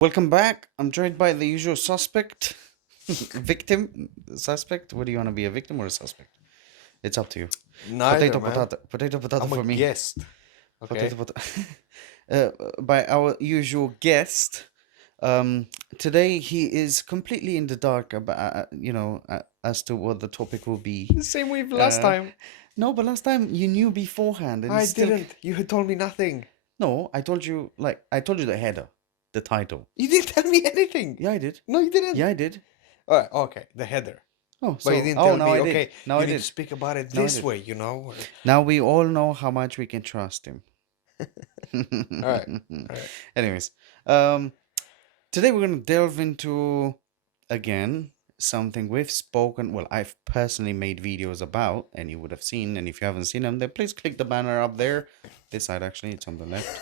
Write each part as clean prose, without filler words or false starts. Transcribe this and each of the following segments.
Welcome back. I'm joined by the usual suspect, victim, suspect. What do you want to be, a victim or a suspect? It's up to you. Neither, Potato, man. potato, potato, potato I'm a for me. guest. Potato, Okay. potato. By our usual guest. Um, Today he is completely in the dark about, as to what the topic will be. The same with last Uh, time. no, but last time you knew beforehand, and I still. didn't. You had told me nothing. No, I told you. I told you the header, the title. You didn't tell me anything. Yeah, I did. No, you didn't. Yeah, I did. Alright, okay, the header. Oh, But you so didn't tell now me, I did. okay, Now you I need to did. speak about it Now I this did. way, you know? Now we all know how much we can trust him. Alright, alright. Anyways, um, today we're gonna delve into again something we've spoken. Well, I've personally made videos about, and you would have seen. And if you haven't seen them, then please click the banner up there. This side, actually, it's on the left.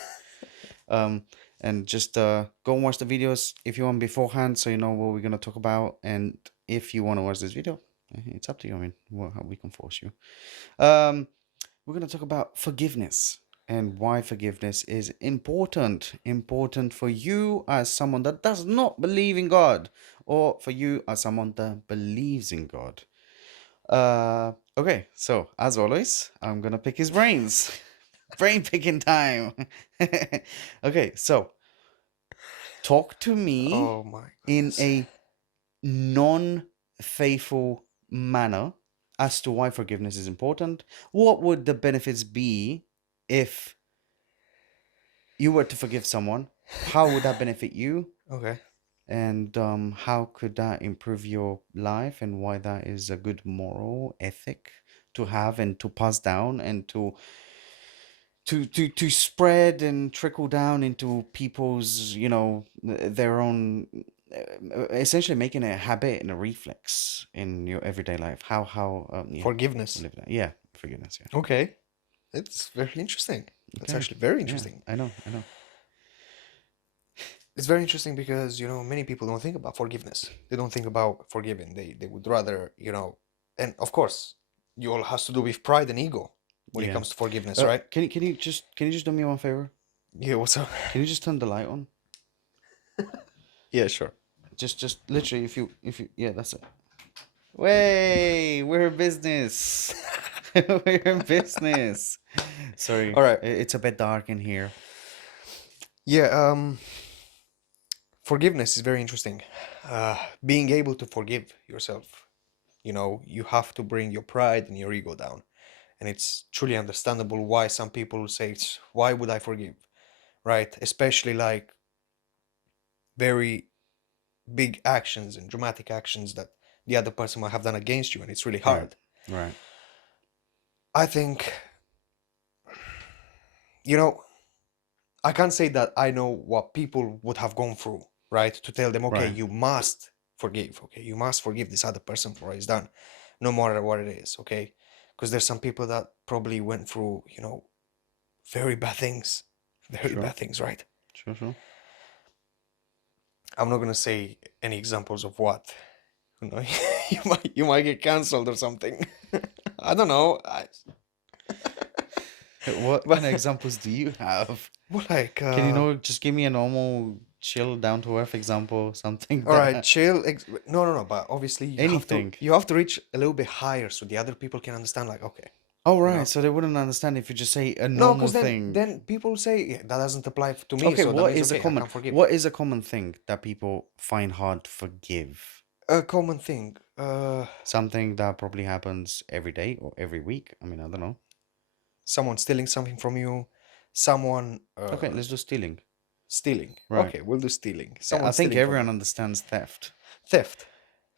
Um, and just go and watch the videos if you want beforehand, so you know what we're gonna talk about. And if you want to watch this video, it's up to you. I mean, well, we can force you. We're going to talk about forgiveness and why forgiveness is important for you as someone that does not believe in God, or for you as someone that believes in God. Okay, so as always, I'm going to pick his brains. Brain picking time. Okay, so talk to me Oh my in goodness. a non-faithful manner as to why forgiveness is important. What would the benefits be if you were to forgive someone? How would that benefit you? Okay. And how could that improve your life, and why that is a good moral ethic to have and to pass down and to spread and trickle down into people's, their own, essentially making it a habit and a reflex in your everyday life. Yeah, Forgiveness. live that. Yeah, forgiveness. Yeah. Okay. It's very interesting. That's Okay. actually very Yeah, interesting. I know. I know. It's very interesting because, many people don't think about forgiveness. They don't think about forgiving. They would rather, and of course, you all has to do with pride and ego when it Yeah. comes to forgiveness, right? Can you just do me one favor? Yeah, what's up? Can you just turn the light on? Yeah, sure. Just literally, if you, yeah, that's it. Way, we're in business. We're in business. Sorry, All right. it's a bit dark in here. Yeah, forgiveness is very interesting. Being able to forgive yourself, you have to bring your pride and your ego down. And it's truly understandable why some people say, why would I forgive? Right? Especially like very big actions and dramatic actions that the other person might have done against you, and it's really Right, hard. right. I think, you know, I can't say that I know what people would have gone through, right? To tell them, okay, Right. you must forgive, okay? You must forgive this other person for what he's done, no matter what it is, okay? Because there's some people that probably went through, very bad things, very Sure, bad things, right? sure, sure. I'm not gonna say any examples of what, you know, you might get cancelled or something. I don't know. What But kind of examples do you have? well, like, Can just give me a normal, chill, down to earth example, something all right, that chill. No, no, no. But obviously, you have to anything. you have to reach a little bit higher so the other people can understand. Like, okay, Oh, you right. know, So they wouldn't understand if you just say a no, normal because then thing. then people say, yeah, that doesn't apply to me, Okay, so that means okay, I can forgive. what is a common thing that people find hard to forgive? A common thing. Something that probably happens every day or every week. I mean, I don't know. Someone stealing something from you, someone Okay, let's do stealing. stealing. Right. Okay, we'll do stealing. I Someone think stealing from everyone you. understands theft. Theft.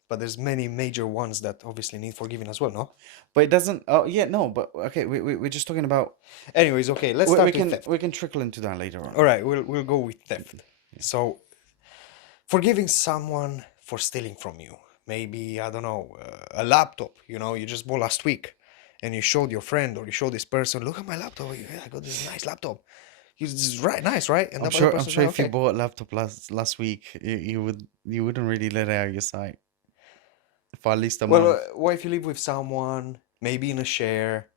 But there's many major ones that obviously need forgiving as well, no? But it doesn't. Oh, yeah, no. But okay, we're just talking about. Anyways, okay, let's start with theft. We can trickle into that later All on. right, we'll go with theft. Yeah. So, forgiving someone for stealing from you. Maybe, I don't know, a laptop, you just bought last week and you showed your friend or you showed this person, look at my laptop. Yeah, I got this nice laptop. This is right, nice, right? And that other I'm person's sure like, if you okay. bought a laptop last week, you wouldn't really let it out of your sight for at least a Well, month. what if you live with someone, maybe in a share,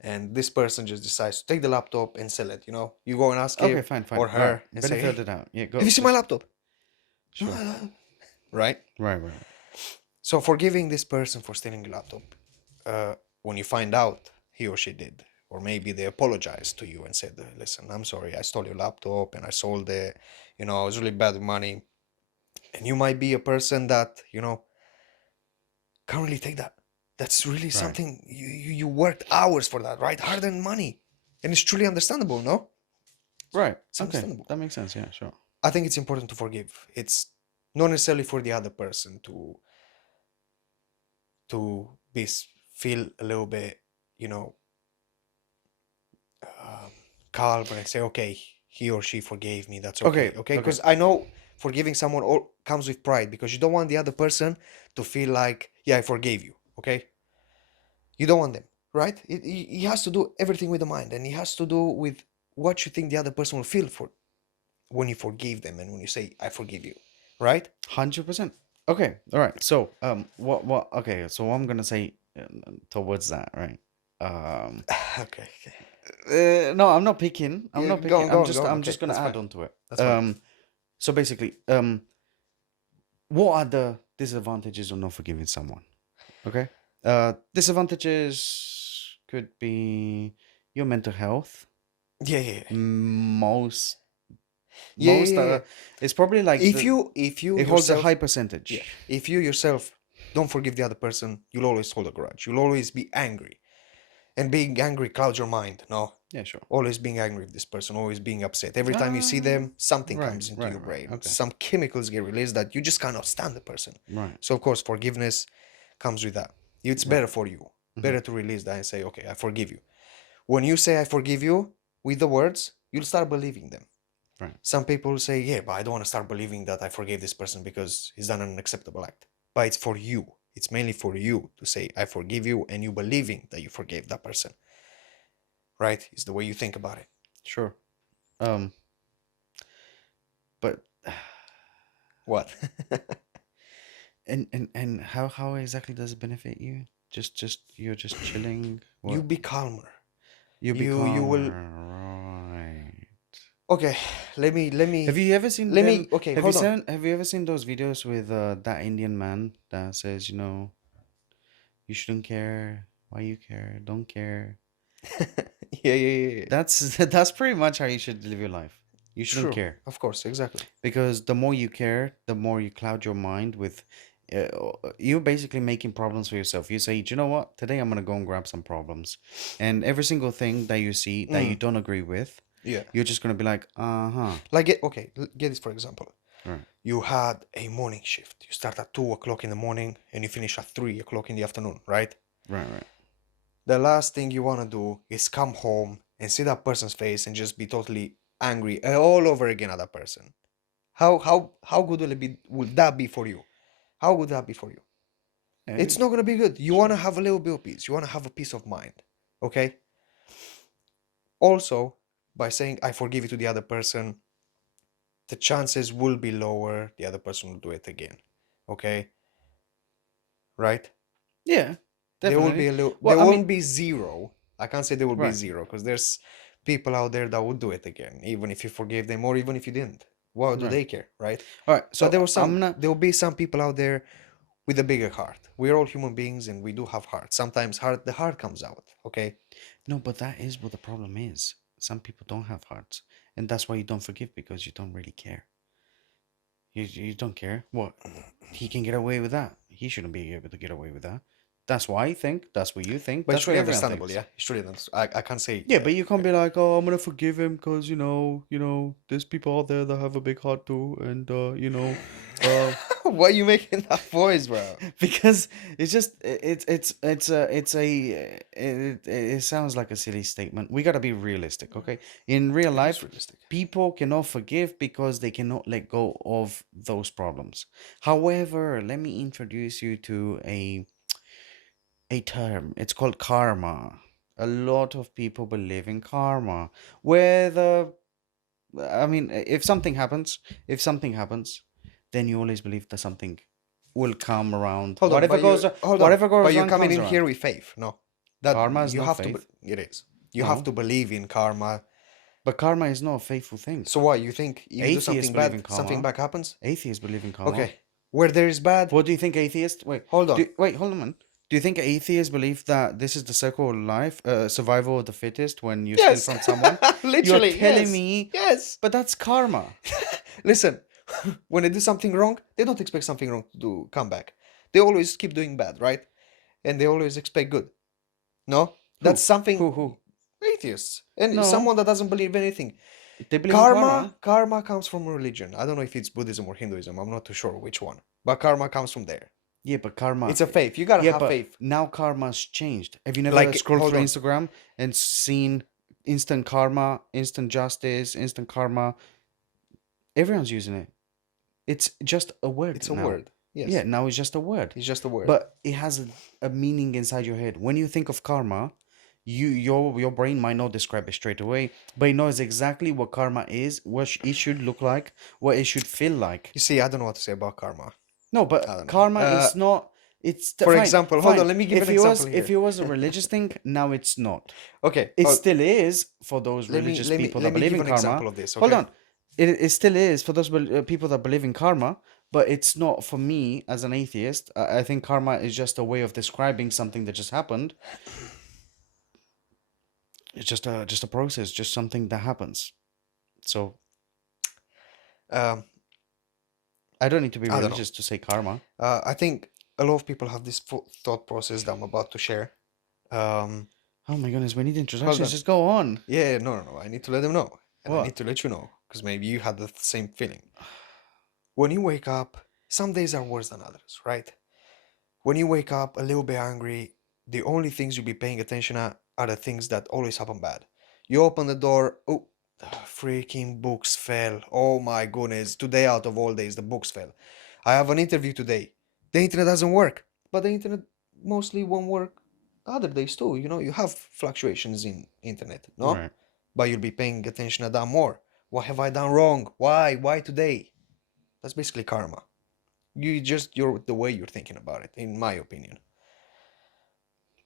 and this person just decides to take the laptop and sell it, You go and ask Okay, him fine, fine. or All right. her and say, Benefit of hey, the doubt. Yeah, have go. you seen my Just laptop? Sure. Right? Right, right. So forgiving this person for stealing your laptop, when you find out he or she did, or maybe they apologized to you and said, "Listen, I'm sorry, I stole your laptop and I sold it. I was really bad with money." And you might be a person that can't really take that. That's really Right. something you worked hours for that, right? Hard-earned money, and it's truly understandable. No, Right. it's Okay. understandable. That makes sense. Yeah, sure. I think it's important to forgive. It's not necessarily for the other person to feel a little bit, you know, um, calm and say, okay, he or she forgave me. That's okay. Okay. Okay. Okay. Because I know forgiving someone all comes with pride because you don't want the other person to feel like, yeah, I forgave you. Okay. You don't want them, right? He has to do everything with the mind and he has to do with what you think the other person will feel for when you forgive them and when you say, I forgive you, right? 100%. Okay. All right. So, what? Okay. So, what I'm gonna say towards that, right? Um, Okay. no, I'm not picking. I'm Yeah, not go picking. on, go I'm on, just, go on. I'm Okay, just gonna that's fine. add on to it. That's fine. So basically, what are the disadvantages of not forgiving someone? Okay. Disadvantages could be your mental health. Yeah, yeah, yeah. Most, Yeah, yeah, most, yeah, yeah. it's probably like If you it holds a high yourself, yeah, percentage. if you yourself don't forgive the other person, you'll always hold a grudge. You'll always be angry, and being angry clouds your mind. No, Yeah, sure. always being angry with this person, always being upset. Every time you see Ah, them, something right, comes into right, your right. brain. Okay, Some chemicals get released that you just cannot stand the person. right, So of course, forgiveness comes with that. It's right. better for you, Hmm. better to release that and say, okay, I forgive you. When you say I forgive you with the words, you'll start believing them. Right. Some people say, yeah, but I don't want to start believing that I forgave this person because he's done an unacceptable act. But it's for you. It's mainly for you to say, I forgive you, and you believing that you forgave that person. Right? It's the way you think about it. Sure. Um, but What? and how exactly does it benefit you? Just you're just chilling. You What? be calmer. You You become will. right. Okay, let me let Have me you ever seen let them? me okay, hold on. Have you ever seen those videos with that Indian man that says, you shouldn't care. Why you care? Don't care. Yeah, yeah, yeah, yeah. That's pretty much how you should live your life. You shouldn't True. care Of course, exactly. because the more you care, the more you cloud your mind with. You're basically making problems for yourself. You say, "Do you know what? Today I'm gonna go and grab some problems," and every single thing that you see that you Mm, don't agree with, yeah. you're just gonna be like, "Uh huh." Like okay, get this for example. Right, You had a morning shift. You start at 2 o'clock in the morning and you finish at 3 o'clock in the afternoon, right? right, right. The last thing you want to do is come home and see that person's face and just be totally angry all over again at that person. How good will it be? Would that be for you? How would that be for you? Eh, It's not gonna be good. You want to sure. have a little bit of peace. You want to have a peace of mind. Okay. Also, by saying I forgive you to the other person, the chances will be lower. The other person will do it again. Okay. Right? Yeah, There will be definitely. a little. Well, There I mean, won't be zero. I can't say there will be right. zero because there's people out there that would do it again, even if you forgave them or even if you didn't. What do Right. they care, right? All right. But So I'm not. there will be some people out there with a bigger heart. We're all human beings and we do have hearts. Sometimes the heart comes out. Okay. No, but that is what the problem is. Some people don't have hearts, and that's why you don't forgive because you don't really care. You don't care. What? He can get away with that. He shouldn't be able to get away with that. That's what I think. That's what you think. But it's That's what really everyone understandable, thinks. yeah. It's really I can't say. Yeah, but you can't be like, oh, I'm gonna forgive him because there's people out there that have a big heart too, and uh, Why are you making that voice, bro? because it's just it sounds like a silly statement. We gotta be realistic, okay? In real It is life, realistic. people cannot forgive because they cannot let go of those problems. However, let me introduce you to a term. It's called karma. A lot of people believe in karma, where I mean, if something happens, then you always believe that something will come around. Hold on, but you hold on, Whatever but goes you're around coming comes in here around. with faith. No, that Karma is you not have to. faith. It is. You have No, to believe in karma, But karma is not a faithful thing. So why? You think you do Atheists something believe in bad, something karma. bad happens? Atheists believe in karma. Okay. Where there is bad, What do you think atheists? Wait, hold on. wait, hold on, man. Do you think atheists believe that this is the circle of life, survival of the fittest when you steal Yes. from someone? You're Literally, telling yes. me, Yes. but that's karma. Listen, when they do something wrong, they don't expect something wrong to come back. They always keep doing bad, right? And they always expect good. No? That's Who? something Who? atheists and No, someone that doesn't believe anything. they believe in Karma, karma. karma comes from religion. I don't know if it's Buddhism or Hinduism. I'm not too sure which one. But karma comes from there. Yeah, but karma. It's a faith. You gotta Yeah, have but faith. now karma's changed. Have you never Like, scrolled hold through on. Instagram and seen instant karma, instant justice, instant karma? Everyone's using it. It's just a word It's a now. word. Yes. Yeah, now it's just a word. It's just a word. But it has a meaning inside your head. When you think of karma, your brain might not describe it straight away, but it knows exactly what karma is, what it should look like, what it should feel like. You see, I don't know what to say about karma. No, I but don't know. karma is not. It's For fine. example, hold Fine. on, let me give If an it was, example if here. it was a religious thing, now it's not. Okay, It still is for those let me religious let me people let that me believe give in an karma. example of this. Hold Okay. on. It still is for those people that believe in karma, but it's not for me as an atheist. I think karma is just a way of describing something that just happened. It's just a process, just something that happens. So Um, I don't need to be I don't know. religious to say karma. I think a lot of people have this thought process that I'm about to share. Um, Oh my goodness, we need hold introductions. on. Just go on. Yeah, no. I need to let them know, and I What? need to let you know because maybe you had the same feeling. When you wake up, some days are worse than others, right? When you wake up a little bit angry, the only things you'll be paying attention at are the things that always happen bad. You open the door, oh, the freaking books fell. Oh my goodness, today out of all days, the books fell. I have an interview today. The internet doesn't work, but the internet mostly won't work other days too. You know, you have fluctuations in internet, no? Right. But you'll be paying attention to that more. What have I done wrong? Why? Why today? That's basically karma. You're the way you're thinking about it, in my opinion.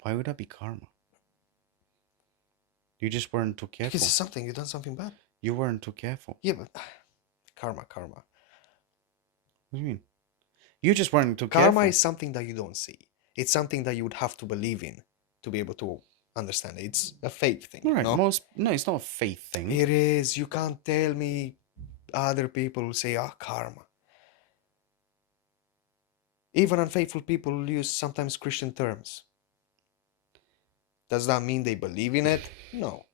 Why would that be karma? You just weren't too Because careful. it's something you've done something bad. You weren't too careful. Yeah, but karma. What do you mean? You just weren't too Karma careful. is something that you don't see. It's something that you would have to believe in to be able to understand it. It's a faith thing, Right. no? No, it's not a faith thing. It is. You can't tell me other people will say, karma. Even unfaithful people use sometimes Christian terms. Does that mean they believe in it? No.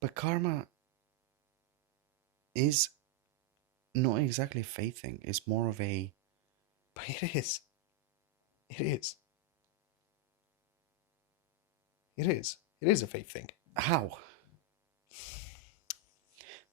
But karma is not exactly a faith thing. It's more of a. But it is. It is. It is. It is a faith thing. How?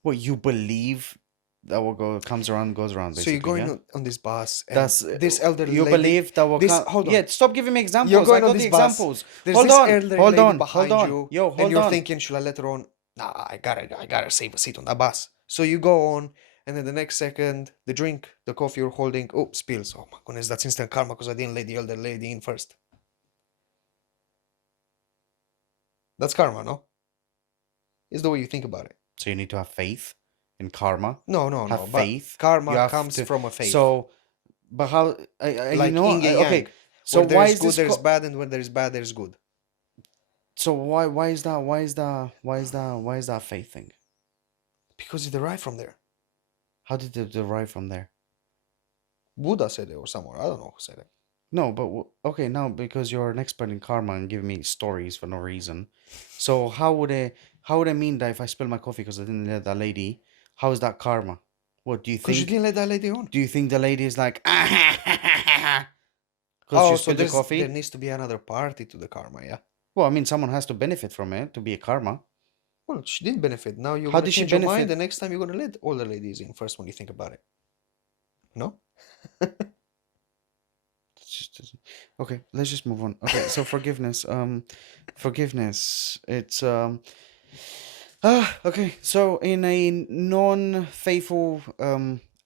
What you believe that what comes around goes around, So basically. you're going Yeah? on this bus, and That's this elderly you lady. believe that what This come. hold on. Yeah, stop giving me examples. You're going I on got this the bus. examples. There's Hold this on, elderly hold lady on, behind hold on. you, Yo, and hold you're on. thinking, should I let her on? Nah, I gotta save a seat on that bus. So you go on, and then the next second, the drink, the coffee you're holding, oh, spills. Oh my goodness, that's instant karma because I didn't let the elderly lady in first. That's karma, no? Is the way you think about it. So you need to have faith in karma. No. Have But faith. You karma have comes to. from a faith. So, but how? You Like know, yin and okay. yang. So Where why there's is good, this? there's bad, and where there's bad, there's good. So why is that? Why is that faith thing? Because it derived from there. How did it derive from there? Buddha said it or someone. I don't know who said it. No, but okay, now because you're an expert in karma and give me stories for no reason, so how would I mean that if I spill my coffee because I didn't let that lady, how is that karma? What do you Because you think? didn't let that lady on. Do you think the lady is like because Oh, you so spilled the there coffee? needs to be another party to the karma, yeah? Well, I mean, someone has to benefit from it to be a karma. Well, she did benefit. Now you're How gonna did she change your mind. benefit? The next time you're gonna let all the ladies in first when you think about it. No? Okay, let's just move on. Okay, so forgiveness. Forgiveness. It's okay. So in a non-faithful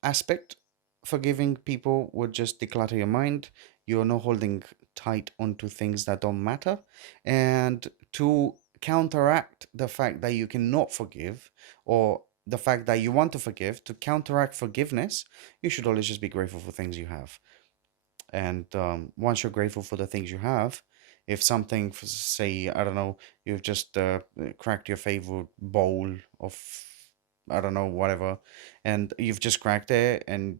aspect, forgiving people would just declutter your mind. You're not holding tight onto things that don't matter, and to counteract the fact that you cannot forgive, or the fact that you want to forgive, to counteract forgiveness, you should always just be grateful for things you have. And once you're grateful for the things you have, if something, say, I don't know, you've just cracked your favorite bowl of, I don't know, whatever, and you've just cracked it, and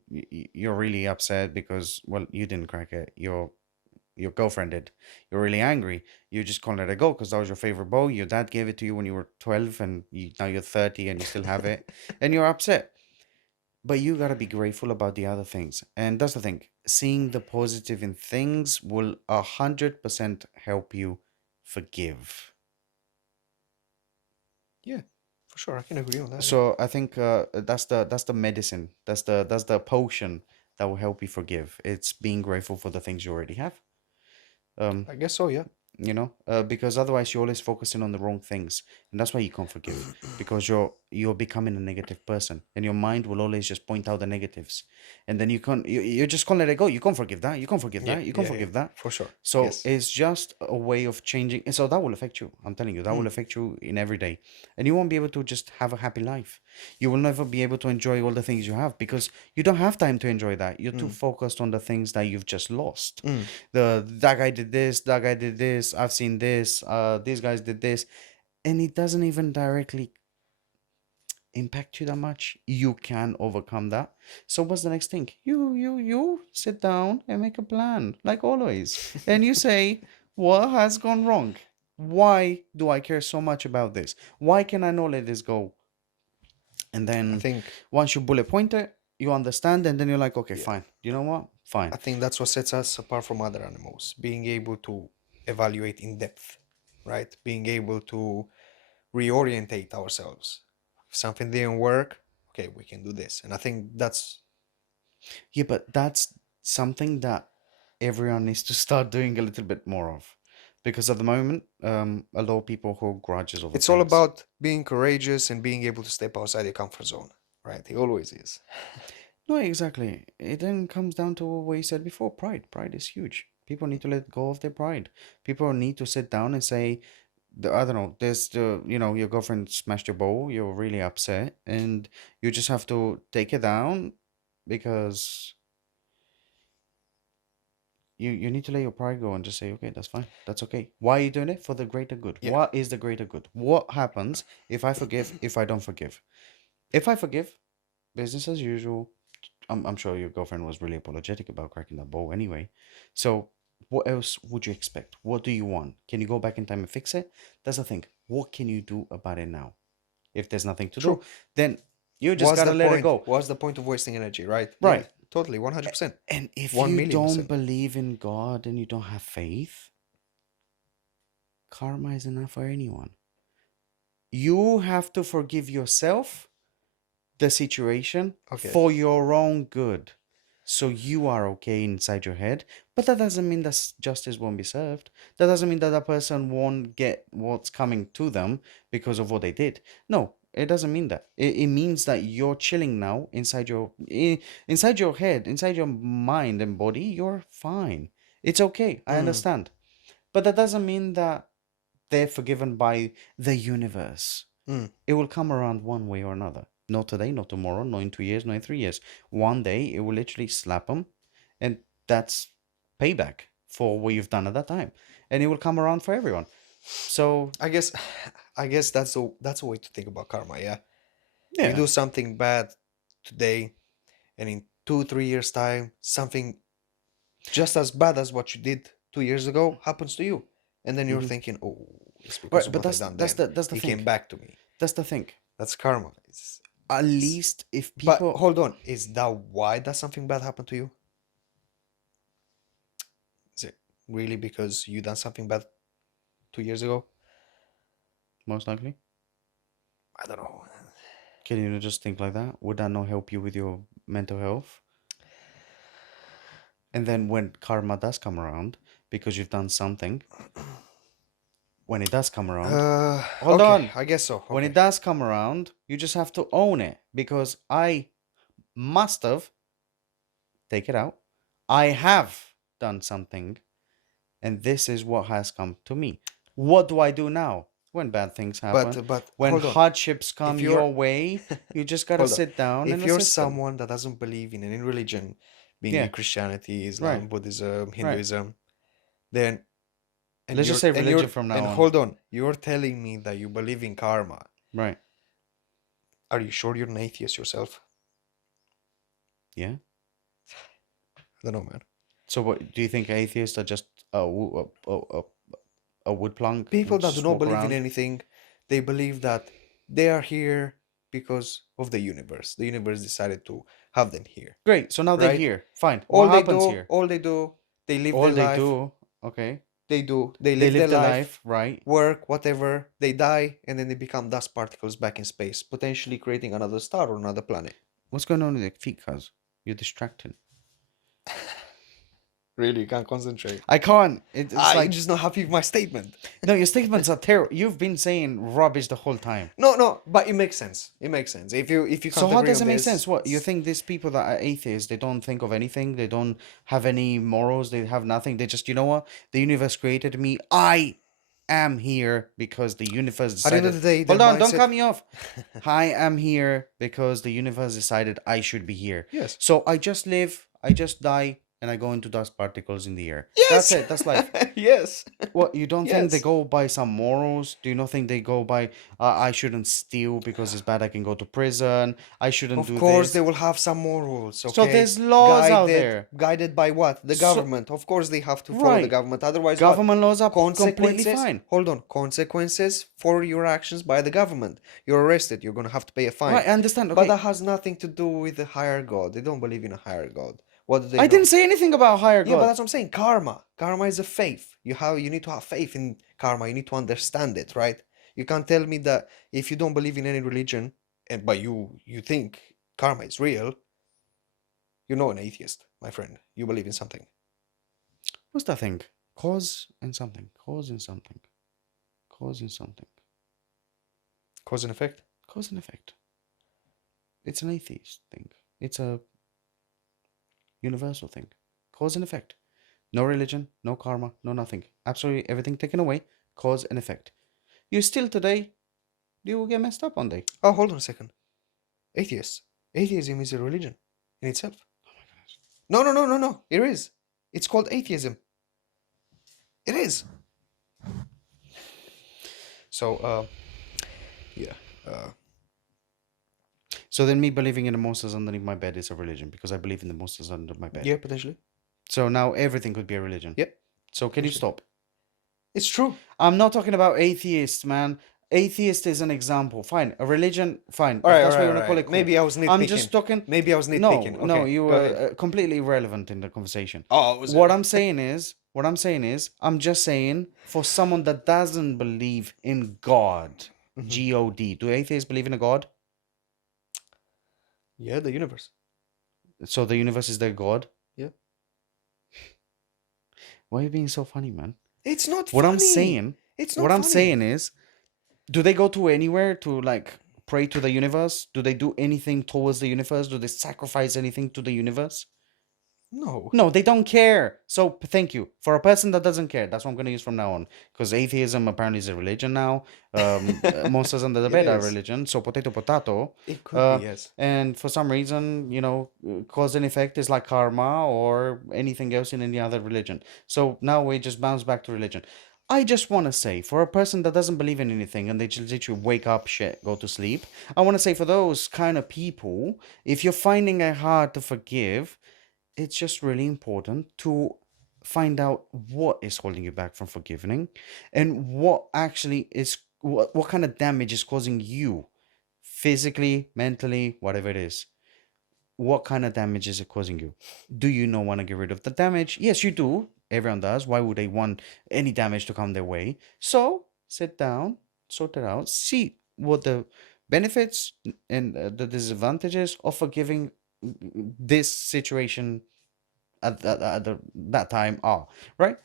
you're really upset because, well, you didn't crack it. Your girlfriend did. You're really angry. You just can't let it go because that was your favorite bowl. Your dad gave it to you when you were 12, and now you're 30 and you still have it, and you're upset. But you gotta be grateful about the other things. And that's the thing. Seeing the positive in things will 100% help you forgive. Yeah, for sure. I can agree on that. Yeah. So I think that's the medicine. That's the potion that will help you forgive. It's being grateful for the things you already have. Um, I guess so. Yeah. because otherwise you're always focusing on the wrong things, and that's why you can't forgive, because you're becoming a negative person, and your mind will always just point out the negatives, and then you just can't let it go. You can't forgive that, you can't forgive Yeah. that, you can't Yeah. Yeah. forgive that. For sure. So Yes. it's just a way of changing, and so that will affect you. I'm telling you, that will Mm, affect you in every day, and you won't be able to just have a happy life. You will never be able to enjoy all the things you have, because you don't have time to enjoy that. You're too mm, focused on the things that you've just lost. mm. That guy did this, that guy did this, I've seen this, these guys did this, and it doesn't even directly impact you that much. You can overcome that. So what's the next thing? You sit down and make a plan, like always, and you say, what has gone wrong? Why do I care so much about this? Why can I not let this go? And I then think. once you bullet point it, you understand, and then you're like, okay, Yeah. fine, you know what, fine. I think that's what sets us apart from other animals. Being able to evaluate in depth, right? Being able to reorientate ourselves. If something didn't work, okay, we can do this. And I think that's Yeah, but that's something that everyone needs to start doing a little bit more of. Because at the moment, a lot of people hold grudges over it's all things. about being courageous and being able to step outside your comfort zone, right? It always is. No, exactly. It then comes down to what you said before, pride. Pride is huge. People need to let go of their pride. People need to sit down and say, I don't know, there's your girlfriend smashed your bowl, you're really upset, and you just have to take it down, because you need to let your pride go and just say, okay, that's fine, that's okay. Why are you doing it? For the greater good. Yeah. What is the greater good? What happens if I forgive, if I don't forgive? If I forgive, business as usual. I'm sure your girlfriend was really apologetic about cracking that bowl anyway. So what else would you expect? What do you want? Can you go back in time and fix it? That's the thing. What can you do about it now? If there's nothing to do, True. then you just What's gotta the let it point? go. What's the point of wasting energy, right? Yeah, Right. totally, 100%. And if One you million don't percent. believe in God and you don't have faith, karma is enough for anyone. You have to forgive yourself the situation Okay. for your own good. So you are okay inside your head. But that doesn't mean that justice won't be served. That doesn't mean that that person won't get what's coming to them because of what they did. No, it doesn't mean that. It means that you're chilling now inside your head, inside your mind and body. You're fine. It's okay. I Mm, understand. But that doesn't mean that they're forgiven by the universe. mm, It will come around one way or another. Not today, not tomorrow, not in 2 years, not in 3 years. One day it will literally slap them, and that's payback for what you've done at that time. And it will come around for everyone. So, I guess, I guess that's a way to think about karma. Yeah, you yeah. do something bad today, and in 2 3 years' time, something just as bad as what you did 2 years ago happens to you, and then you're Hmm. thinking, "Oh, it's because Right, of but what I that's done that's then. the that's the It thing. came back to me." That's the thing. That's karma. At It's- least if but people, hold on, is that why that something bad happened to you? Is it really because you done something bad 2 years ago? most likely, I don't know. can you not just think like that? Would that not help you with your mental health? And then when karma does come around, because you've done something, when it does come around, hold Okay, on. I guess so. When it Okay. does come around, you just have to own it, because I must have, take it out. I have done something, and this is what has come to me. What do I do now? when bad things happen, But when hold on. hardships If come you're your way, you just gotta hold on. sit down If and you're assist them. someone that doesn't believe in any religion, being Yeah, it Christianity, right, Islam, Buddhism, right. Hinduism, then Let's just say religion from now and on. hold on, you're telling me that you believe in karma. Right. Are you sure you're an atheist yourself? Yeah. I don't know, man. So what do you think atheists are just a wood plank People and that do just not walk believe in around? anything, they believe that they are here because of the universe. The universe decided to have them here, Great. So now they're right? here. Fine. What happens here? All they do, they live All their they life. do, okay. They They live their live their life, life, right? work, whatever. They die, and then they become dust particles back in space, potentially creating another star or another planet. What's going on with your feet, cuz? You're distracted. Really, you can't concentrate. I can't. It's You're like just not happy with my statement. no, your statements are terrible. You've been saying rubbish the whole time. No, but it makes sense. It makes sense. If you So can't how agree does on it make this, sense? What you think these people that are atheists, they don't think of anything, they don't have any morals, they have nothing. They just, you know what? The universe created me. I am here because the universe at the end of decided. the day, their Hold on, don't mindset. cut me off. I am here because the universe decided I should be here. Yes. So I just live, I just die, and I go into dust particles in the air. That's Yes. it. That's life. Yes. What, you don't think they Yes. go by some morals? Do you not think they go by I shouldn't steal because it's bad, I can go to prison, I shouldn't Of do course, they this? will have some morals, So okay? there's laws out there. Guided by what? The So government. Of course, they have to follow the right, government. Otherwise, what? government laws are completely Consequences? fine. Hold on. Consequences for your actions by the government. You're arrested. You're gonna have to pay a fine. Right, I understand. But Okay, that has nothing to do with the higher God. They don't believe in a higher God. What do they I know? didn't say anything about higher Yeah, but God. that's what I'm saying. Karma. Karma is a faith. You need to have faith in karma. You need to understand it, right? You can't tell me that if you don't believe in any religion, and but you think karma is real, you're not an atheist, my friend. You believe in something. What's that thing? Cause and something. Cause and something. Cause and something. Cause and effect. Cause and effect. It's an atheist thing. It's a universal thing. Cause and effect. No religion, no karma, no nothing. Absolutely everything taken away. Cause and effect. You still today, you will get messed up one day. Oh, hold on a second. Atheists. Atheism is a religion in itself. Oh my goodness. No. It is. It's called atheism. It is. So, yeah. So then me believing in the monsters underneath my bed is a religion because I believe in the monsters under my bed. Yeah, potentially. So now everything could be a religion. Yep. So can you Potentially. stop? It's true. I'm not talking about atheists, man. Atheist is an example. Fine. A religion, fine. If All right, that's what you all want to right, call all it, right. cool. Maybe I was nitpicking. I'm just talking. Maybe I was No, nitpicking. no, Okay, you go were ahead. completely irrelevant in the conversation. Oh, was What it? I'm saying is, I'm just saying, for someone that doesn't believe in God, Mhm. God, do atheists believe in a God? Yeah, the universe. So the universe is their God? Yeah. Why are you being so funny, man? It's not What funny. I'm saying, It's not what I'm funny. saying is, do they go to anywhere to like pray to the universe? Do they do anything towards the universe? Do they sacrifice anything to the universe? No. No, they don't care. So thank you. For a person that doesn't care, that's what I'm going to use from now on. Because atheism apparently is a religion now. Monsters under the It bed are is. religion. So potato. It could be, yes. And for some reason, cause and effect is like karma or anything else in any other religion. So now we just bounce back to religion. I just want to say, for a person that doesn't believe in anything and they just literally wake up, shit, go to sleep, I want to say for those kind of people, if you're finding it hard to forgive, it's just really important to find out what is holding you back from forgiving and what actually is what kind of damage is causing you physically, mentally, whatever it is. What kind of damage is it causing you? Do you not want to get rid of the damage? Yes, you do. Everyone does. Why would they want any damage to come their way? So sit down, sort it out, see what the benefits and the disadvantages of forgiving this situation that time are, right?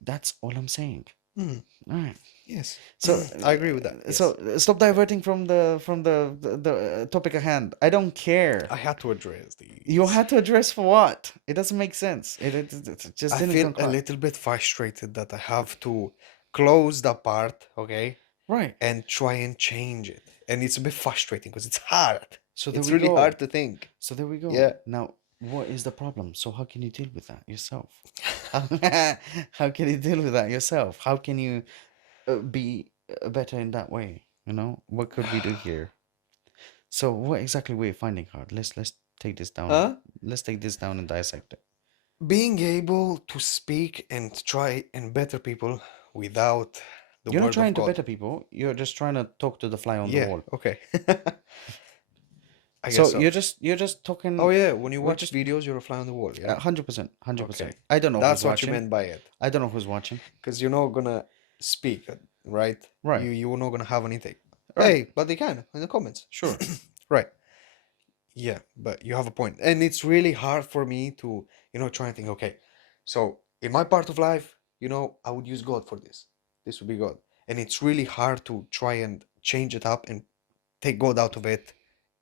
That's all I'm saying. Hmm. All right. Yes. So I agree with that. Yes. so stop diverting from the topic at hand. I don't care. I had to address these. You had to address for what? It doesn't make sense. It just I didn't feel come a across. little bit frustrated that I have to close that part, okay? Right. and try and change it. And it's a bit frustrating because it's hard. So there It's we really go. hard to think. So there we go. Yeah. Now, what is the problem? So how can you deal with that yourself? How, how can you deal with that yourself? How can you be better in that way? What could we do here? So what exactly were you finding hard? Let's take this down. Huh? Let's take this down and dissect it. Being able to speak and try and better people without the You're not word of trying to God. better people. You're just trying to talk to the fly on the Yeah, wall. okay. I guess So so. you're just Oh talking. yeah, when you We're watch just videos, you're a fly on the wall, yeah? 100%, 100%. Okay. I don't know who's That's what you watching. meant by it. I don't know who's watching. Because you're not gonna speak, right? Right, You're not gonna have anything. right. Hey, but they can in the comments. Sure. Right. Yeah, but you have a point. And it's really hard for me to, try and think, okay, so in my part of life, I would use God for this. This would be God. And it's really hard to try and change it up and take God out of it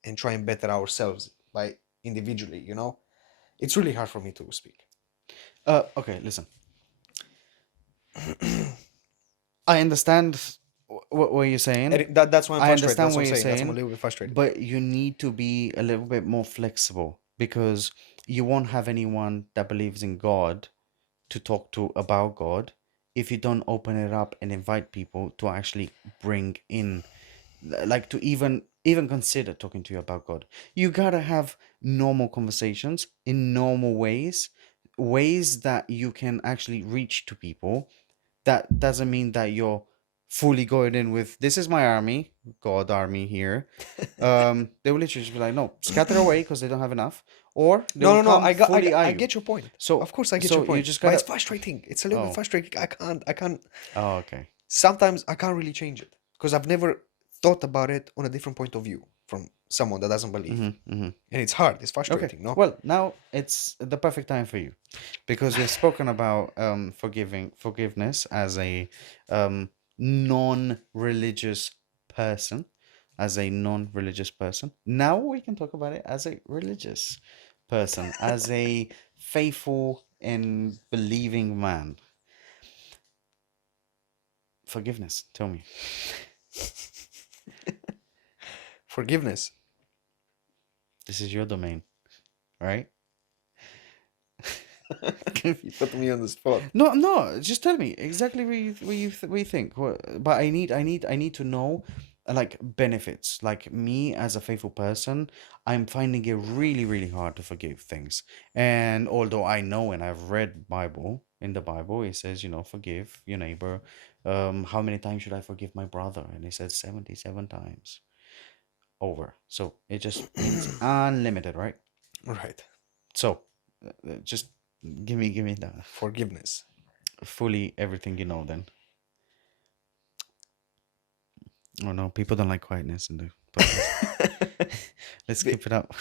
and try and better ourselves by individually. It's really hard for me to speak. Okay, listen. I understand what you're saying. That's why I'm I frustrated. understand That's what what I'm you're saying. That's why I'm a saying, little bit frustrated. but you need to be a little bit more flexible because you won't have anyone that believes in God to talk to about God if you don't open it up and invite people to actually bring in, like, to even consider talking to you about God. You gotta have normal conversations in normal ways that you can actually reach to people. That doesn't mean that you're fully going in with this is my army, God army here. They will literally just be like, no, scatter away because they don't have enough, or they No, will no, no. come I got, I fully got, at I you. get your point. So Of course, I get your so you point. just But it's gotta. frustrating. It's a little bit Oh, frustrating. I can't. oh, okay. Sometimes I can't really change it because I've never thought about it on a different point of view from someone that doesn't believe, Mm-hmm. and it's hard. It's Okay. frustrating. No. Well, now it's the perfect time for you because we've spoken about forgiveness as a non-religious person, Now we can talk about it as a religious person, as a faithful and believing man. Forgiveness. Tell me. Forgiveness. This is your domain, right? You put me on the spot. No, no. Just tell me exactly what you think. But I need to know, like benefits. Like me as a faithful person, I'm finding it really, really hard to forgive things. And although I know and I've read Bible, in the Bible it says, forgive your neighbor. How many times should I forgive my brother? And it says 77 times over. So it just means unlimited, right? Right. So just give me the Forgiveness. fully everything then. Oh no, people don't like quietness in the podcast. Let's The- keep it up.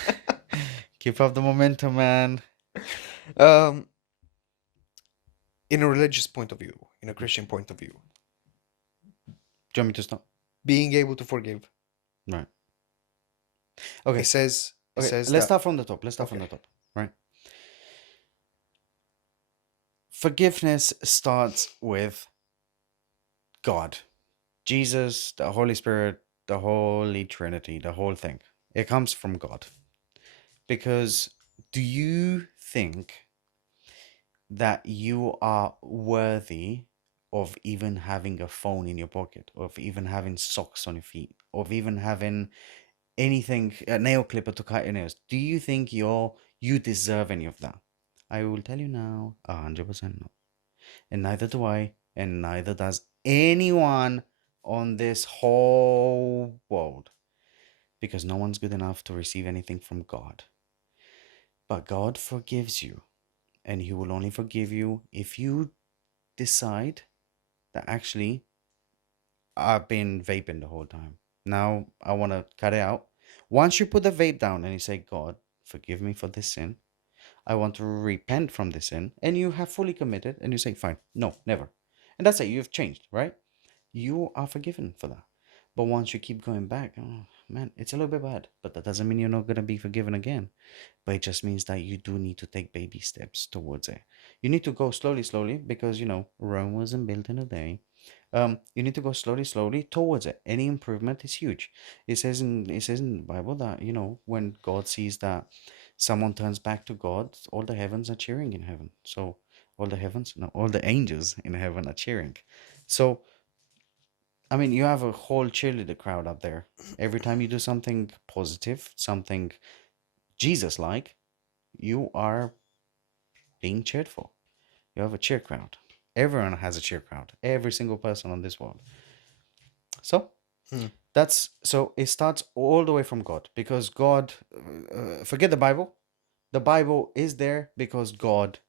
Keep up the momentum, man. um, in a religious point of view, in a Christian point of view, Do you want me to stop? being able to forgive. Right. It Okay. says. It Okay. says Let's that. start from the top. Okay. Right. Forgiveness starts with God, Jesus, the Holy Spirit, the Holy Trinity, the whole thing. It comes from God. Because do you think that you are worthy of even having a phone in your pocket, of even having socks on your feet, of even having anything, a nail clipper to cut your nails? Do you think you deserve any of that? I will tell you now, 100% no. And neither do I, and neither does anyone on this whole world, because no one's good enough to receive anything from God. But God forgives you, and He will only forgive you if you decide that actually I've been vaping the whole time. Now I want to cut it out. Once you put the vape down and you say, God, forgive me for this sin, I want to repent from this sin, and you have fully committed, and you say, fine, no, never. And that's it, you've changed, right? You are forgiven for that. But once you keep going back, oh, man, it's a little bit bad. But that doesn't mean you're not going to be forgiven again. But it just means that you do need to take baby steps towards it. You need to go slowly, slowly, because, Rome wasn't built in a day. You need to go slowly towards it. Any improvement is huge. It says in the Bible that, when God sees that someone turns back to God, all the heavens are cheering in heaven. So all the heavens, no, all the angels in heaven are cheering. So I mean, you have a whole cheerleader crowd up there. Every time you do something positive, something Jesus-like, you are being cheered for. You have a cheer crowd. Everyone has a cheer crowd. Every single person on this world. So Hmm. so it starts all the way from God, because God, forget the Bible. The Bible is there because God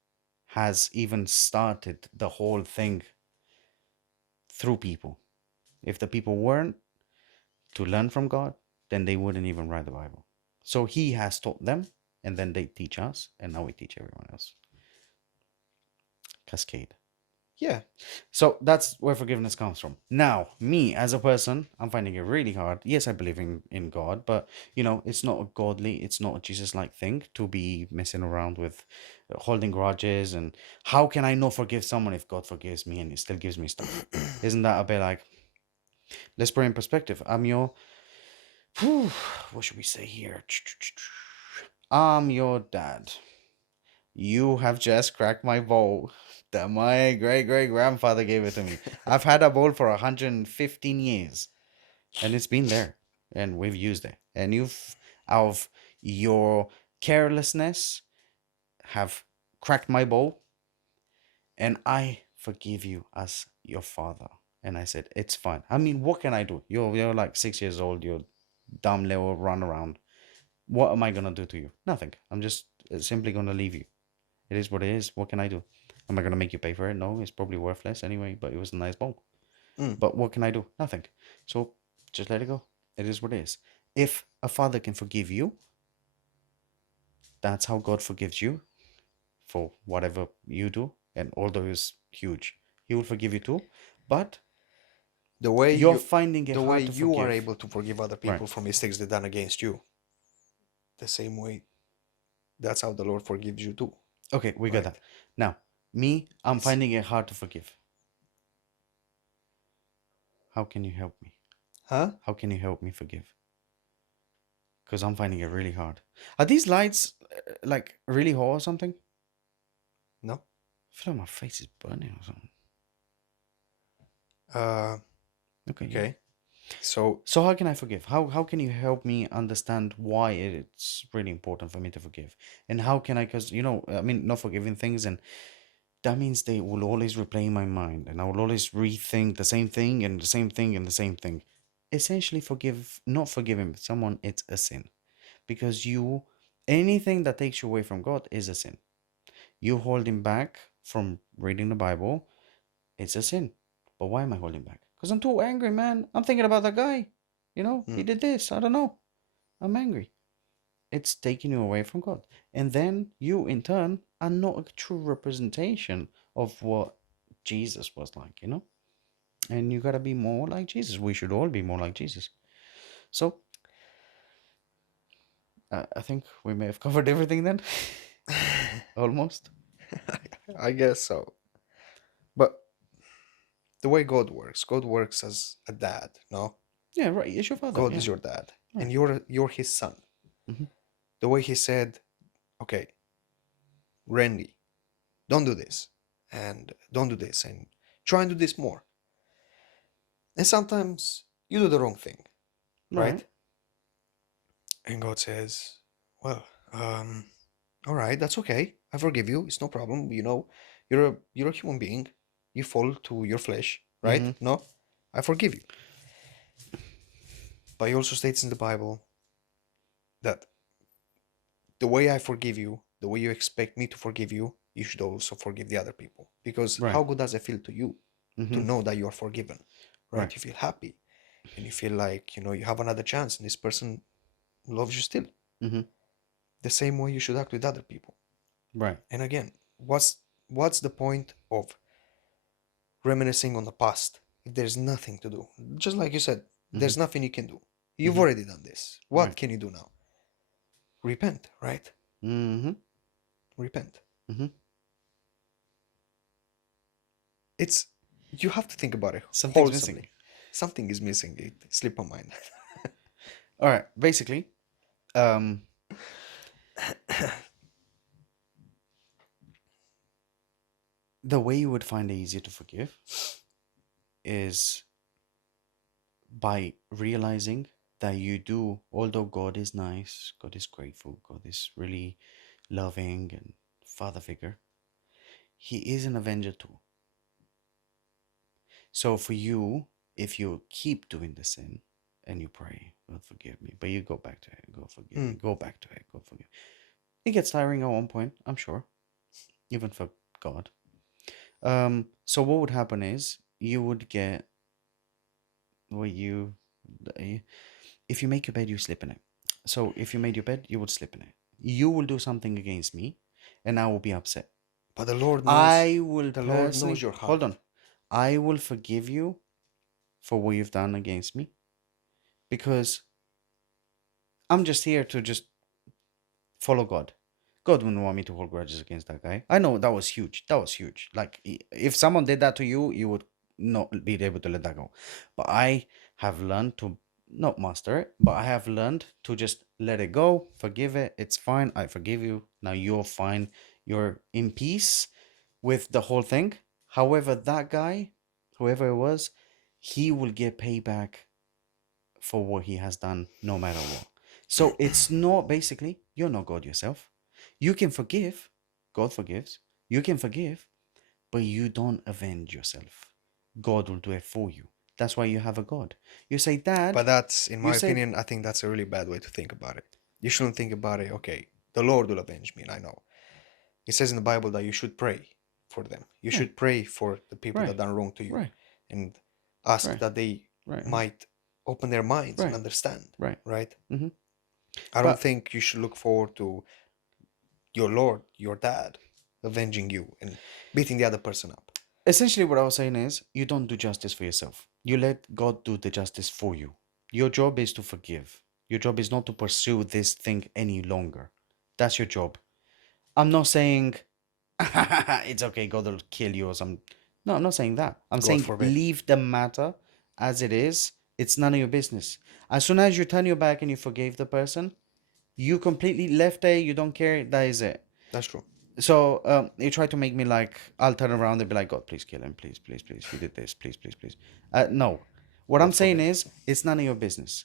has even started the whole thing through people. If the people weren't to learn from God, then they wouldn't even write the Bible. So He has taught them, and then they teach us, and now we teach everyone else. Cascade. Yeah. So that's where forgiveness comes from. Now, me as a person, I'm finding it really hard. Yes, I believe in God, but it's not a godly, it's not a Jesus-like thing to be messing around with holding grudges. And how can I not forgive someone if God forgives me and He still gives me stuff? Isn't that a bit like, let's put it in perspective. I'm your, what should we say here? I'm your dad. You have just cracked my bowl that my great great grandfather gave it to me. I've had a bowl for 115 years, and it's been there, and we've used it. And you've, out of your carelessness, have cracked my bowl, and I forgive you as your father. And I said, it's fine. I mean, what can I do? You're like 6 years old. You're dumb little run around. What am I gonna do to you? Nothing. I'm just simply gonna leave you. It is what it is. What can I do? Am I gonna make you pay for it? No, it's probably worthless anyway, but it was a nice bowl. Mm. But what can I do? Nothing. So just let it go. It is what it is. If a father can forgive you, that's how God forgives you for whatever you do. And although it's huge, He will forgive you too. But The way you're you finding it the way hard to you are forgive. able to forgive other Right. people for mistakes they done against you, the same way that's how the Lord forgives you too, Okay, we got right? that. Now, me, I'm It's finding it hard to forgive. How can you help me? huh? How can you help me forgive? Because I'm finding it really hard. Are these lights like really hot or something? No. I feel like my face is burning or something. Uh Okay, yeah. okay. So So how can I forgive? How can you help me understand why it's really important for me to forgive? And how can I, because I mean, not forgiving things, and that means they will always replay in my mind, and I will always rethink the same thing and the same thing and the same thing. Essentially, not forgiving someone, it's a sin. Because anything that takes you away from God is a sin. You holding back from reading the Bible, it's a sin. But why am I holding back? Because I'm too angry, man. I'm thinking about that guy. He mm, did this. I don't know. I'm angry. It's taking you away from God. And then you, in turn, are not a true representation of what Jesus was like. And you gotta be more like Jesus. We should all be more like Jesus. So, I think we may have covered everything then. Almost. I guess so. But the way God works as a dad, no? Yeah, right. It's your father. God Yeah. is your dad, and Right. you're his son. Hmm. The way he said, okay, Randy, don't do this, and don't do this, and try and do this more. And sometimes you do the wrong thing, Right. right? And God says, well, all right, that's okay. I forgive you. It's no problem. You're a human being. You fall to your flesh, right? Mm-hmm. No, I forgive you. But he also states in the Bible that the way I forgive you, the way you expect me to forgive you, you should also forgive the other people. Because Right. how good does it feel to you to Mm-hmm. know that you are forgiven, right? Right. You feel happy and you feel like, you have another chance and this person loves you still. Mm-hmm. The same way you should act with other people. Right. And again, what's the point of reminiscing on the past if there's nothing to do? Just like you said, Mm-hmm. there's nothing you can do. You've Mm-hmm. already done this. What Right. can you do now? Repent, right? Mm-hmm. Repent. Mm-hmm. It's You have to think about it Something's missing. wholesomely. Something is missing. It slipped my mind. All right, basically, um, the way you would find it easier to forgive is by realizing that you do, although God is nice, God is grateful, God is really loving and father figure, He is an avenger too. So for you, if you keep doing the sin and you pray, God forgive me, but you go back to it, God forgive me, Mm. go back to it, God forgive me. It gets tiring at one point, I'm sure, even for God. So what would happen is you would get what you if you make your bed, you sleep in it. So if you made your bed, you would sleep in it. You will do something against me, and I will be upset. But the Lord knows. I will The Lord knows personally your hold heart. on. I will forgive you for what you've done against me because I'm just here to just follow God. God wouldn't want me to hold grudges against that guy. I know that was huge. That was huge. Like if someone did that to you, you would not be able to let that go. But I have learned to not master it, but I have learned to just let it go, forgive it. It's fine. I forgive you. Now you're fine. You're in peace with the whole thing. However, that guy, whoever it was, he will get payback for what he has done no matter what. So it's not basically, you're not God yourself. You can forgive, God forgives, you can forgive, but you don't avenge yourself. God will do it for you. That's why you have a God. You say, Dad, But that's, in you my say, opinion, I think that's a really bad way to think about it. You shouldn't think about it, okay, the Lord will avenge me, and I know. It says in the Bible that you should pray for them. You right, should pray for the people right, that done wrong to you right, and ask right, that they right, might open their minds and right, understand, right. right? Mm-hmm. I don't But think you should look forward to your Lord, your dad, avenging you and beating the other person up. essentially, what I was saying is, you don't do justice for yourself. You let God do the justice for you. Your job is to forgive. Your job is not to pursue this thing any longer. That's your job. I'm not saying it's okay, God will kill you or some. No, I'm not saying that. I'm God saying forbid. leave the matter as it is. It's none of your business. As soon as you turn your back and you forgave the person, you completely left it. You don't care. That is it. That's true. So you try to make me like I'll turn around and be like, God, please kill him, please, please, please. He did this, please, please, please. No, what I'm God saying forbid. is it's none of your business.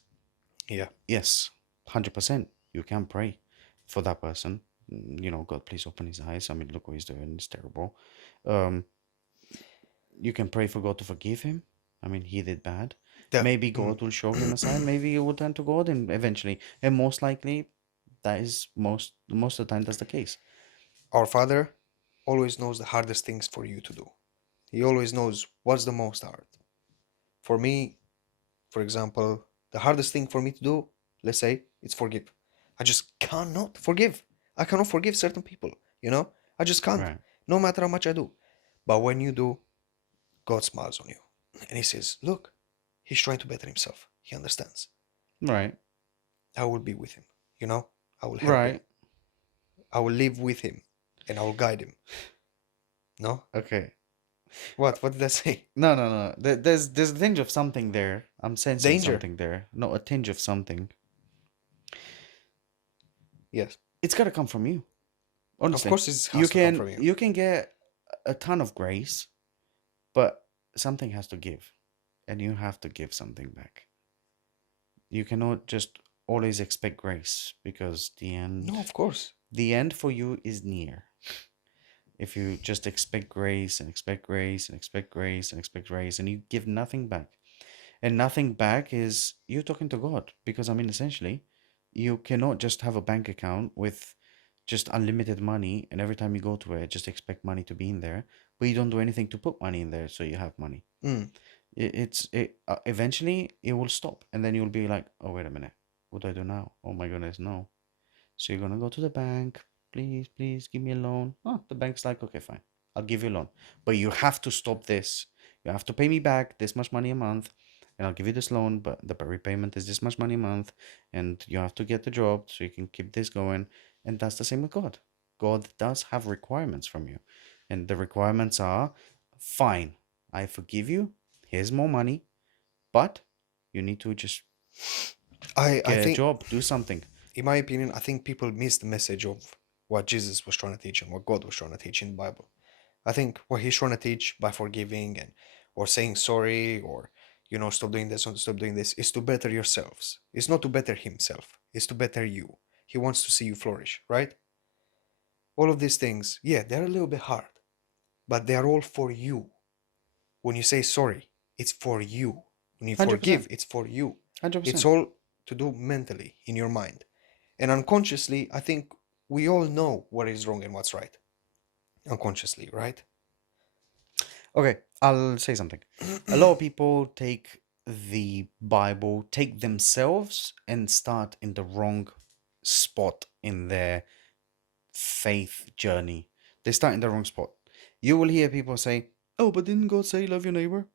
Yeah. Yes, 100%. You can pray for that person. God, please open his eyes. I mean, look what he's doing. It's terrible. Um, you can pray for God to forgive him. I mean, he did bad. The, Maybe mm. God will show him a sign. Maybe he will turn to God, and eventually, and most likely, that is most of the time that's the case. Our Father always knows the hardest things for you to do. He always knows what's the most hard. For me, for example, the hardest thing for me to do, let's say, it's forgive. I just cannot forgive. I cannot forgive certain people, you know? I just can't, Right. no matter how much I do. But when you do, God smiles on you. And He says, look, he's trying to better himself. He understands. Right. I will be with him, you know? I will help him. Right. I will live with him and I will guide him. No? Okay. What? What did I say? No, no, no. There's a tinge of something there. I'm sensing Danger. something there. No, a tinge of something. Yes. It's gotta come from you. Of Honestly, course, it you has to come can from you. you can get a ton of grace, but something has to give, and you have to give something back. You cannot just always expect grace because No, of course. the end for you is near. If you just expect grace and expect grace and expect grace and expect grace and you give nothing back, and nothing back is you talking to God, because I mean essentially you cannot just have a bank account with just unlimited money and every time you go to it just expect money to be in there, but you don't do anything to put money in there so you have money. Mm. Eventually it will stop and then you'll be like, oh wait a minute, what do I do now? Oh my goodness, no. So you're gonna go to the bank, please, please give me a loan. Oh, the bank's like, okay, fine, I'll give you a loan, but you have to stop this. You have to pay me back this much money a month, and I'll give you this loan, but the repayment is this much money a month, and you have to get the job so you can keep this going. And that's the same with God. God does have requirements from you, and the requirements are fine. I forgive you. Here's more money, but you need to just I get a think, job, do something. in my opinion, I think people miss the message of what Jesus was trying to teach and what God was trying to teach in the Bible. I think what he's trying to teach by forgiving and or saying sorry or stop doing this or stop doing this is to better yourselves. It's not to better himself. It's to better you. He wants to see you flourish, right? All of these things, yeah, they're a little bit hard, but they are all for you. When you say sorry, it's for you. When you 100%. forgive, it's for you. It's 100%. all to do mentally in your mind. And unconsciously, I think we all know what is wrong and what's right. Unconsciously, right? Okay, I'll say something. A lot of people take the Bible, take themselves, and start in the wrong spot in their faith journey. They start in the wrong spot. You will hear people say, "Oh, but didn't God say love your neighbor?"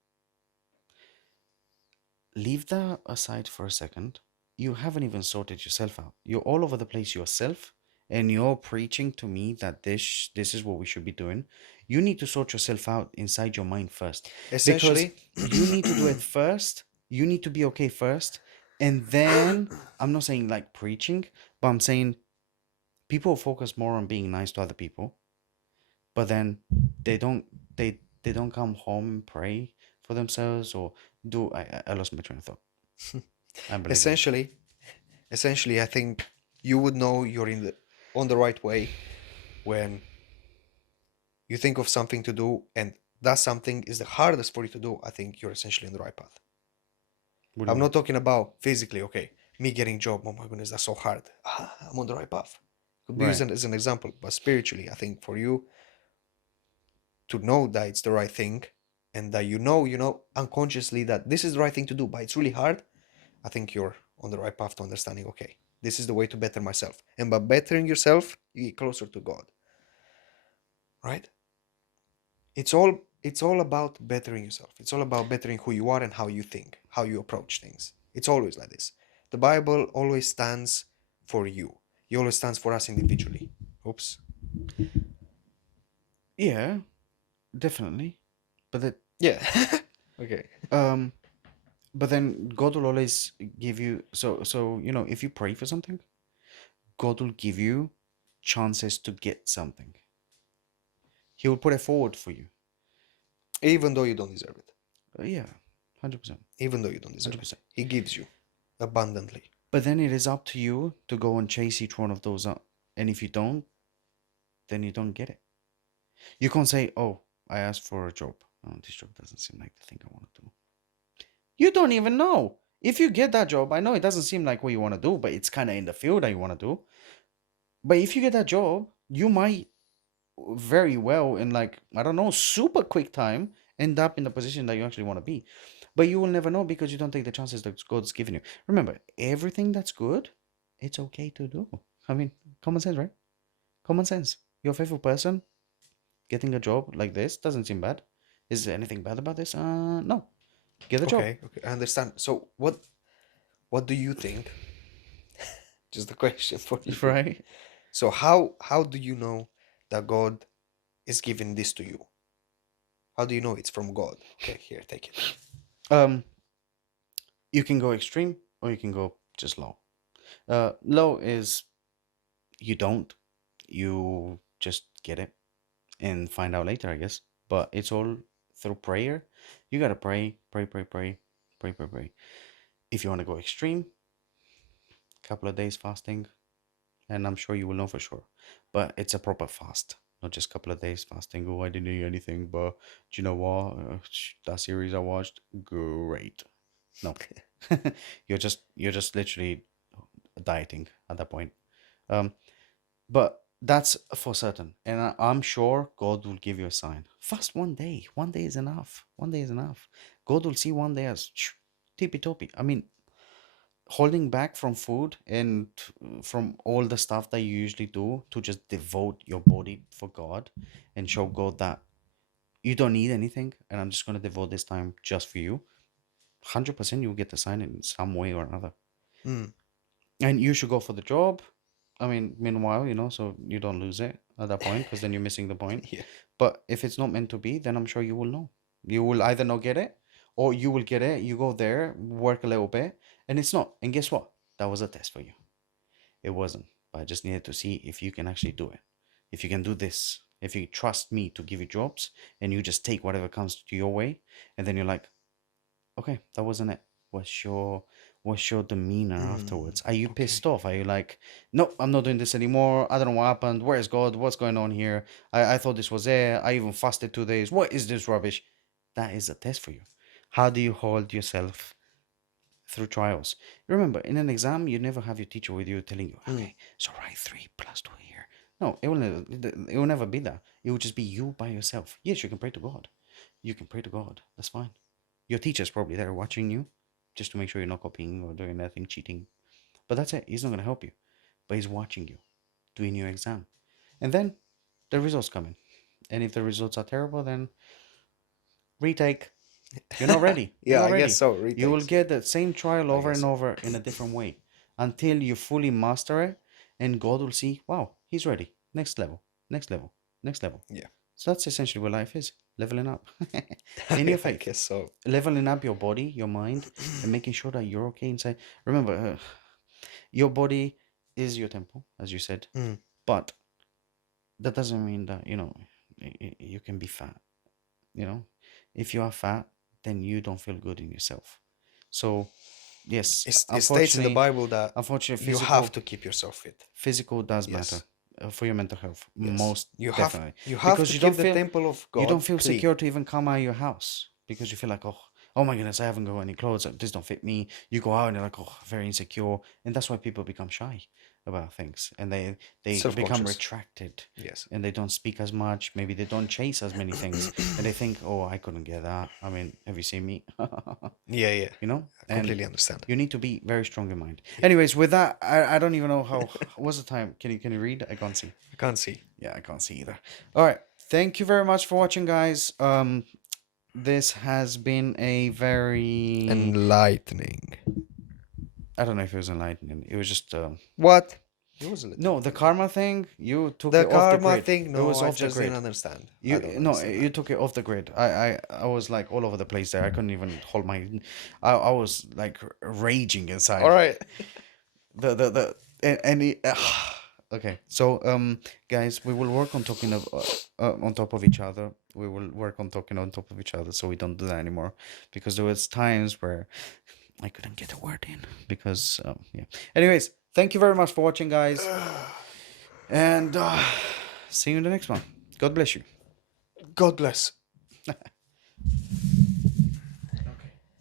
Leave that aside for a second. You haven't even sorted yourself out. You're all over the place yourself, and you're preaching to me that this is what we should be doing. You need to sort yourself out inside your mind first, because Essentially, you need to do it first. You need to be okay first, and then I'm not saying like preaching, but I'm saying people focus more on being nice to other people, but then they don't they don't come home and pray for themselves or do I lost my train of thought. Unbelievable. essentially, essentially, I think you would know you're in the on the right way when you think of something to do and that something is the hardest for you to do. I think you're essentially on the right path. What do you I'm mean? not talking about physically, okay, me getting job, oh my goodness, that's so hard. I'm on the right path. Could be used Right. as an example, but spiritually, I think for you to know that it's the right thing and that unconsciously that this is the right thing to do, but it's really hard, I think you're on the right path to understanding, okay, this is the way to better myself. And by bettering yourself, you get closer to God, right? It's all about bettering yourself. It's all about bettering who you are and how you think, how you approach things. It's always like this. The Bible always stands for you. He always stands for us individually. Oops. Yeah, definitely. But that Yeah. Okay. um but then God will always give you so if you pray for something, God will give you chances to get something. He will put it forward for you. Even though you don't deserve it. Yeah, 100%. Even though you don't deserve it. 100%. He gives you abundantly. But then it is up to you to go and chase each one of those up. And if you don't, then you don't get it. You can't say, "Oh, I asked for a job. Oh, this job doesn't seem like the thing I want to do." You don't even know. If you get that job, I know it doesn't seem like what you want to do, but it's kind of in the field that you want to do. But if you get that job, you might very well in like, I don't know, super quick time end up in the position that you actually want to be. But you will never know because you don't take the chances that God's given you. Remember, everything that's good, it's okay to do. I mean, common sense, right? Common sense. You're a faithful person. Getting a job like this doesn't seem bad. Is there anything bad about this? No. Get the job, Okay, okay, I understand. So what do you think? Just a question for you. right? So how do you know that God is giving this to you? How do you know it's from God? Okay, here, take it. Um, you can go extreme or you can go just low. Low is you don't, you just get it and find out later, I guess. But it's all through prayer. You gotta pray, pray, pray, pray, pray, pray, pray. If you want to go extreme, couple of days fasting, and I'm sure you will know for sure. But it's a proper fast, not just a couple of days fasting. Oh, I didn't eat anything, but do you know what? That series I watched, great. No, you're just literally dieting at that point. Um, but that's for certain, and I'm sure God will give you a sign. Fast one day. One day is enough. One day is enough. God will see one day as tippy toppy. I mean, holding back from food and from all the stuff that you usually do to just devote your body for God and show God that you don't need anything and I'm just going to devote this time just for you. 100% you'll get the sign in some way or another. Mm, And you should go for the job. I mean, meanwhile, so you don't lose it at that point because then you're missing the point. yeah. But if it's not meant to be, then I'm sure you will know. You will either not get it, or you will get it. You go there, work a little bit, and it's not. And guess what? That was a test for you. It wasn't. But I just needed to see if you can actually do it. If you can do this. If you trust me to give you jobs, and you just take whatever comes to your way, and then you're like, okay, that wasn't it. What's your what's your demeanor afterwards? Are you Okay. pissed off? Are you like, nope, I'm not doing this anymore. I don't know what happened. Where is God? What's going on here? I thought this was there. I even fasted 2 days. What is this rubbish? That is a test for you. How do you hold yourself through trials? Remember, in an exam, you never have your teacher with you telling you, Mm. okay, so write 3 + 2 here. No, it will never be that. It will just be you by yourself. Yes, you can pray to God. You can pray to God. That's fine. Your teacher's probably there watching you just to make sure you're not copying or doing anything, cheating. But that's it. He's not going to help you. But he's watching you doing your exam. And then the results come in. And if the results are terrible, then retake. You're not ready. You're Yeah, not I guess ready. so. You will Retakes. Yeah, get that same trial I over guess and so. over in a different way until you fully master it. And God will see, wow, he's ready. Next level, next level, next level. Yeah. So that's essentially what life is, leveling up in your Yeah, I faith, guess so. leveling up your body, your mind, and making sure that you're okay inside. Remember, your body is your temple, as you said, Mm. but that doesn't mean that, you can be fat. You know, if you are fat, then you don't feel good in yourself. So, yes, It states in the unfortunately, Bible that unfortunately, you have to keep yourself fit. physical does matter Yes. for your mental health, Yes. most You have definitely, you have because to you keep don't the feel temple of you don't God feel clean. secure to even come out of your house because you feel like, oh my goodness, I haven't got any clothes, this don't fit me. You go out and you're like, oh, very insecure, and that's why people become shy about things, and they become Self-conscious. retracted, Yes. and they don't speak as much. Maybe they don't chase as many things, and they think, oh, I couldn't get that. I mean, have you seen me? Yeah, yeah. I And completely understand. you need to be very strong in mind. Yeah. Anyways, with that, I don't even know how. What's the time? Can you read? I can't see. I can't see. Yeah, I can't see either. All right. Thank you very much for watching, guys. This has been a very, Enlightening. I don't know if it was enlightening. It was just What? It was a little no, bit the enlightening. karma thing. You took The it off the karma grid. thing? It No, was I off the just didn't grid. understand. I You don't no, understand you that. took it off the grid. I was like all over the place there. I couldn't even hold my. I was like raging All inside. right. The and it, okay. So guys, we will work on talking on top of each other. We will work on talking on top of each other, so we don't do that anymore. Because there was times where I couldn't get a word in because yeah. Anyways, thank you very much for watching, guys, and see you in the next one. God bless you. God bless.